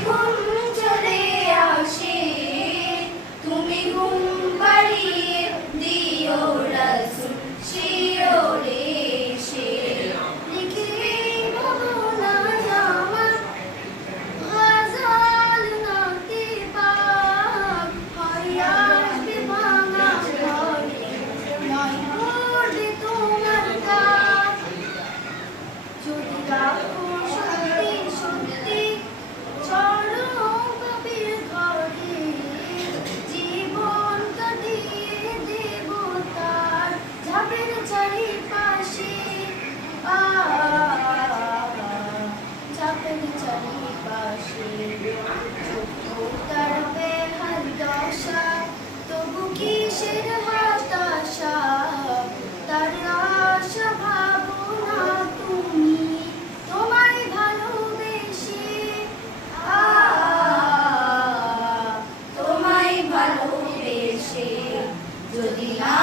চোখে যদি না